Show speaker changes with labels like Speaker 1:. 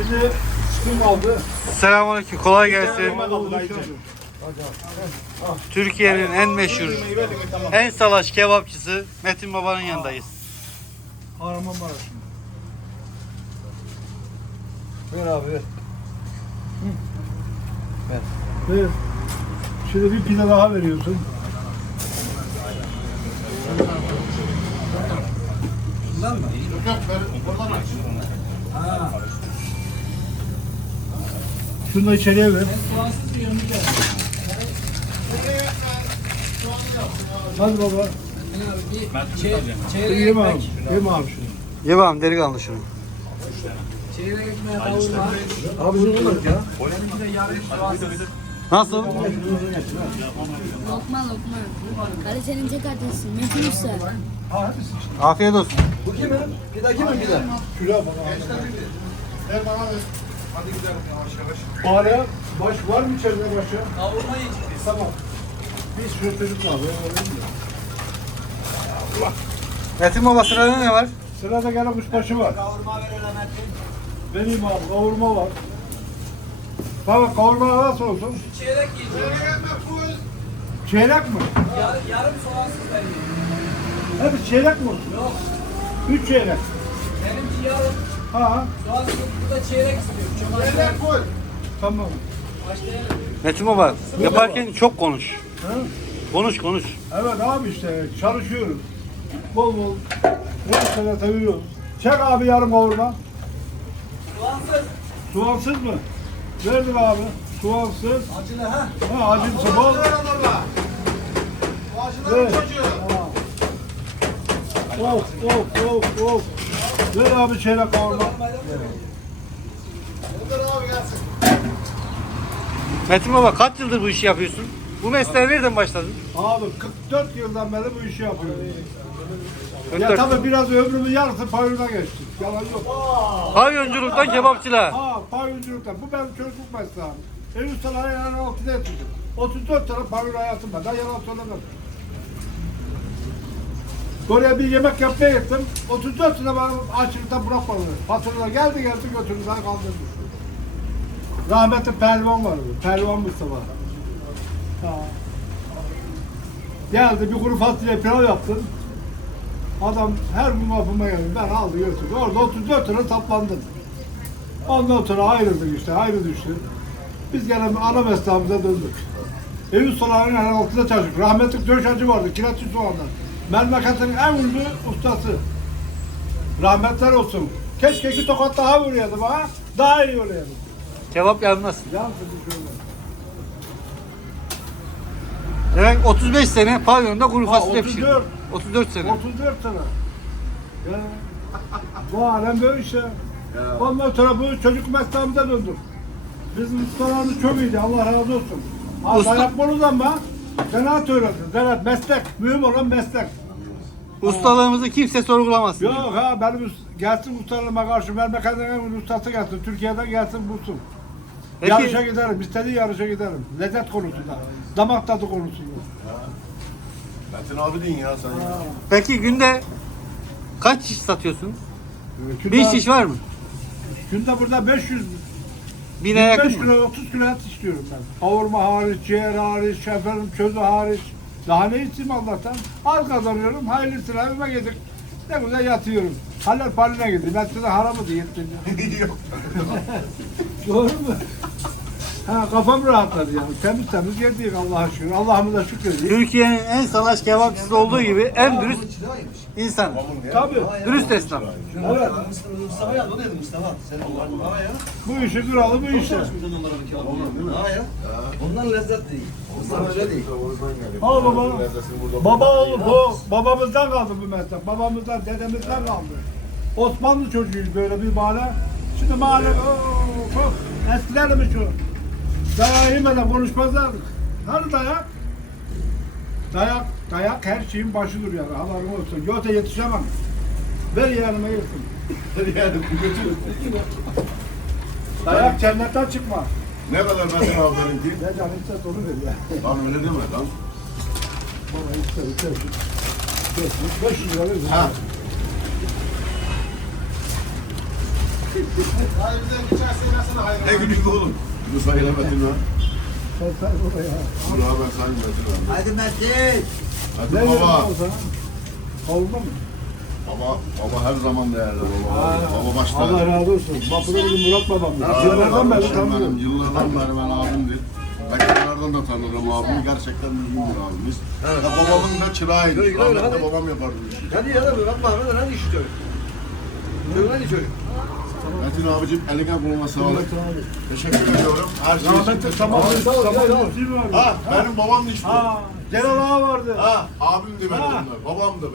Speaker 1: Şimdi kim kaldı?
Speaker 2: Selamünaleyküm. Kolay gelsin. Türkiye'nin en meşhur, en salaş kebapçısı Metin Baba'nın yanındayız.
Speaker 1: Kahramanmaraş. Ver abi ver. Ver. Şimdi bir pide daha veriyorsun. Bundan mı? Yok, oradan aç. Ha. Şunu da içeriye ver. Hadi baba. Yeme abi. Yeme abi şunu.
Speaker 2: Ye bakalım delikanlı şunu.
Speaker 3: Çeyrek ekmeğe kavurma.
Speaker 1: Abi bunu olmaz ya.
Speaker 3: Benimki de yarım soğansız.
Speaker 2: Nasıl?
Speaker 4: Lokma lokma. Kalitenin kardeşim. Metin Usta.
Speaker 1: Ha hadi sıçtı.
Speaker 2: Afiyet olsun.
Speaker 1: Bu kimin? Pide kimin pide? Şuraya bak.
Speaker 5: Ver bana ver. Hadi gidelim yavaş yavaş.
Speaker 1: Bari baş var mı içeride başa?
Speaker 3: Kavurma yiyeceğiz.
Speaker 1: Tamam. Biz şu çocuk var.
Speaker 2: Metin Baba sırada ne var?
Speaker 1: Sırada gene kuşbaşı var.
Speaker 3: Kavurma ver Element.
Speaker 1: Benim abi kavurma var. Baba kavurma nasıl olsun?
Speaker 3: Çeyrek yiyeceğiz.
Speaker 1: Çeyrek mi?
Speaker 3: Yarım soğansız ben yiyeceğim.
Speaker 1: Hepsi çeyrek mi olsun?
Speaker 3: Yok.
Speaker 1: 3 çeyrek.
Speaker 3: Benimki yarım.
Speaker 1: Ha
Speaker 3: Soğansız bu da çeyrek istiyor.
Speaker 5: Çeyrek koy.
Speaker 1: tamam.
Speaker 3: Başlayalım.
Speaker 2: Metin Baba yaparken çok konuş.
Speaker 1: Ha?
Speaker 2: Konuş.
Speaker 1: Evet abi işte çalışıyoruz. Bol bol. Röpsene seviyoruz. Çek abi yarım kavurma.
Speaker 3: Soğansız.
Speaker 1: Soğansız mı? Verdim abi. Soğansız.
Speaker 3: Acılı ha.
Speaker 1: Ha acımsı bol.
Speaker 5: Ver adamla. Bu acıların
Speaker 1: Evet.
Speaker 5: çocuğu.
Speaker 1: Of. Ver abi çeyrek kavurma.
Speaker 5: Önder abi gelsin.
Speaker 2: Metin Baba kaç yıldır bu işi yapıyorsun? Bu mesleğe nereden başladın?
Speaker 1: Abi 44 yıldan beri bu işi yapıyorum. Ya
Speaker 2: 44.
Speaker 1: tabii biraz ömrümün yarısı pavyona geçti. Yalan yok.
Speaker 2: Pavyonculuktan kebapçılığa.
Speaker 1: Ha pavyonculuktan. Bu benim çocukluk mesleğim. En üst sene ayağının altına yatırdım. 34 sene pavyon hayatım var. Ben yalan söylemem. Oraya bir yemek yapmaya gittim. 34 sene bana açlıktan bırakmadı. Patronlar geldi götürdü. Daha kaldırdı. Rahmetli Pehlivan vardı. Pehlivan Mustafa. Ha. Geldi bir kuru fasulye pilav yaptım. Adam her gün kapıma geldi. Ben aldı götürdü. Orada 34 lira saplandım. Ondan sonra ayrıldık işte. Ayrı düştü. Biz gene ana mesleğimize döndük. Evin solarının en altında çalıştık. Rahmetli döşacı vardı. Kiratçı soğanlar. Memleketin en ünlü ustası. Rahmetler olsun. Keşke 2 tokat daha vuruyordum ha. Daha iyi oluyordu.
Speaker 2: Kebap yanmaz.
Speaker 1: Yansıdı şöyle.
Speaker 2: Demek 35 sene pavyonda kuru fasulye
Speaker 1: 34.
Speaker 2: pişirdin. 34 sene.
Speaker 1: 34 sene. Ya. Bu alem böyle işte. Ondan sonra bu çocuk mesleğimize döndük. Bizim ustalarımız çok iyiydi. Allah razı olsun.
Speaker 2: Usta-
Speaker 1: Yapmanız ama zanaat öğretin. Zanaat, meslek. Mühim olan meslek.
Speaker 2: Ustalığımızı kimse sorgulamaz.
Speaker 1: Yok ha benim gelsin ustalarıma karşı memleketin en ünlü ustası gelsin. Türkiye'den gelsin bulsun.
Speaker 2: Peki-
Speaker 1: Yarışa giderim. İstediği yarışa giderim. Lezzet konusunda. Damak tadı konusunda.
Speaker 5: Metin abi deyin ya sen ya.
Speaker 2: Peki günde kaç şiş satıyorsun?
Speaker 1: Günde,
Speaker 2: Bir şiş var mı?
Speaker 1: günde burada 500
Speaker 2: Bine yakın
Speaker 1: 25
Speaker 2: mı?
Speaker 1: kilo 30 kilo et istiyorum ben. Kavurma hariç, ciğer hariç, efendim közü hariç. Daha ne isteyeyim Allah'tan? Az kazanıyorum. Hayırlısıyla evime gidip ne güzel yatıyorum. Halal paline gideyim. Ben size haramı diye ettim.
Speaker 5: Yok.
Speaker 1: Doğru mu? Ha kafam rahatladı yani. Temiz geldik Allah'a şükür. Allah'ımıza şükür.
Speaker 2: Türkiye'nin en salaş kebapçısı olduğu gibi en dürüst insan.
Speaker 1: Tabii.
Speaker 2: Dürüst esnaf.
Speaker 1: Evet.
Speaker 6: Mustafa ya, o neydi Mustafa? Sen ha ya.
Speaker 1: Bu işi kralı bu işi.
Speaker 6: Ha ya. Ondan lezzet değil. Mustafa öyle değil.
Speaker 1: Al baba. Baba oğlu bu. Babamızdan kaldı bu meslek. Babamızdan, dedemizden kaldı. Osmanlı çocuğuyuz böyle bir mahalle. Şimdi mahalle çok eskiler mi şu? Dayağı yemeden konuşmazlardık. Hani dayak? Dayak her şeyin başıdır yani. Haberin olsun. Göte yetişemem. Ver yanıma yesin.
Speaker 5: Yani götür.
Speaker 1: Dayak cennetten çıkma.
Speaker 5: Ne kadar Metin abi benimki?
Speaker 1: Ne canım isterse onu ver ya.
Speaker 5: Lan öyle deme lan.
Speaker 1: Baba ister. 500 lira ver.
Speaker 5: Ha. Hayır bize geçen sene sana hayır.
Speaker 7: Ne gülüyor oğlum? Bunu sayılamadın ha.
Speaker 1: Sen buraya.
Speaker 7: Bunu ha ben saymadım ha.
Speaker 6: Hadi Metin.
Speaker 7: Hadi
Speaker 1: Ne
Speaker 7: baba.
Speaker 1: yapalım sana? Oldu mu?
Speaker 7: Baba her zaman değerli baba.
Speaker 1: Ha,
Speaker 7: Baba başta.
Speaker 1: Allah razı olsun. Bak bu da bizim Murat babam. Yıllardan beri tanıyorum.
Speaker 7: Yıllardan beri ben abimdir. Mekanlardan da tanırım abimi. Gerçekten düzgün bir abimiz.
Speaker 6: Evet.
Speaker 7: Ya babamın da çırağıydı.
Speaker 6: Öyle, öyle,
Speaker 7: Rahmetli
Speaker 6: hadi.
Speaker 7: babam yapardı bu işi.
Speaker 6: Hadi ya da bakma Ahmet hadi işi çocuk. Çocuk hadi çocuk.
Speaker 7: Metin abicim eline koluna sağlık. Teşekkür ediyorum. Her şey için.
Speaker 1: Rahmetli tamam.
Speaker 7: Ha benim babam da işte.
Speaker 1: Ha, Celal Ağa vardı.
Speaker 7: Ha abimdi benim
Speaker 1: Ha.
Speaker 7: onlar. Babamdı.